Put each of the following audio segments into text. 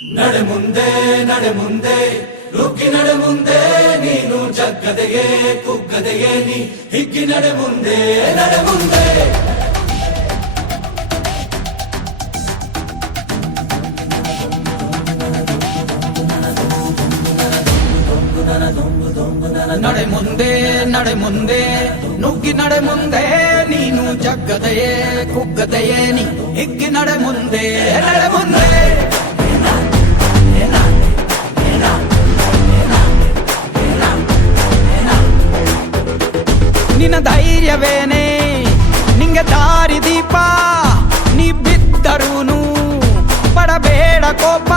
ನಡೆ ಮುಂದೆ ನಡೆ ಮುಂದೆ ನುಗ್ಗಿ ನಡೆ ಮುಂದೆ ನೀನು ಜಗ್ಗದೆಯೇ ಕುಗ್ಗದೆಯೇ ನೀ ಹಿಗ್ಗಿ ನಡೆ ಮುಂದೆ ನಡೆ ಮುಂದೆ. ನಡೆ ಮುಂದೆ ನಡೆ ಮುಂದೆ ನುಗ್ಗಿ ನಡೆ ಮುಂದೆ ನೀನು ಜಗ್ಗದೆಯೇ ಕುಗ್ಗದೆಯೇ ನೀ ಹಿಗ್ಗಿ ನಡೆ ಮುಂದೆ ನಡೆ ಮುಂದೆ. ನಿನ್ನ ಧೈರ್ಯವೇನೆ ನಿಂಗೆ ದಾರಿ ದೀಪ, ನೀ ಬಿದ್ದರೂನು ಪಡಬೇಡ ಕೋಪ.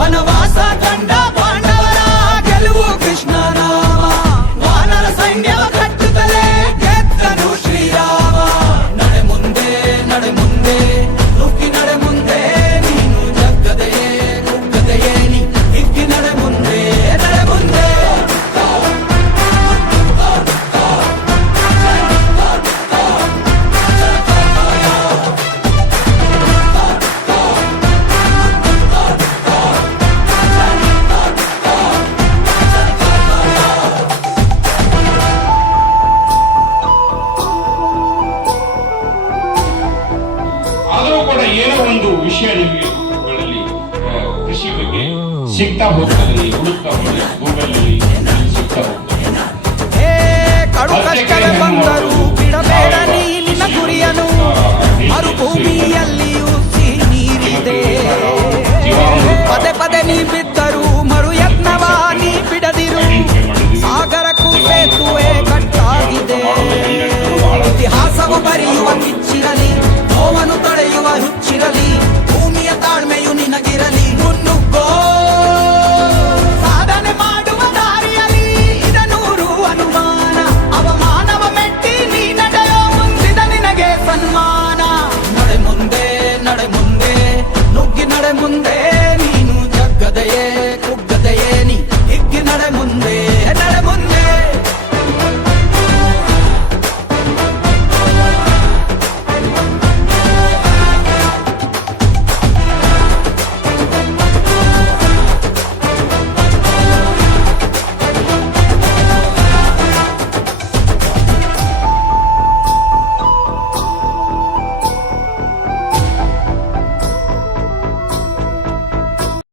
ವನವಾಸ ಕಂಡ ಪಾಂಡವರ ಗೆಲುವು ಕೃಷ್ಣ ನಾಮ, ವಾನರ ಸೈನ್ಯವ ಕಟ್ಟುತ್ತಲೇ ಗೆದ್ದನು ಶ್ರೀರಾಮ. ನಡೆ ಮುಂದೆ ನಡೆ ಮುಂದೆ ನುಗ್ಗಿ ನಡೆ ಮುಂದೆ ನೀನು ಜಗ್ಗದೆಯೇ ಕುಗ್ಗದೆಯೇ ನೀ ಹಿಗ್ಗಿ ನಡೆ ಮುಂದೆ ನಡೆ ಮುಂದೆ. ಆದರೂ ಕೂಡ ಏನೋ ಒಂದು ವಿಷಯ ನಿಮಗೆ ಕೃಷಿ ಬಗ್ಗೆ ಸಿಗ್ತಾ ಹೋಗ್ತದೆ, ಹುಡುಕ್ತಾ ಹೋಗಿ ಗೂಗಲ್ ಸಿಗ್ತಾ ಹೋಗ್ತದೆ. ಕಡು ಕಷ್ಟವೇ ಬಂದರೂ ಬಿಡಬೇಡ ನೀ ನಿನ್ನ ಗುರಿಯನು, ಮರುಭೂಮಿಯಲ್ಲಿಯೂ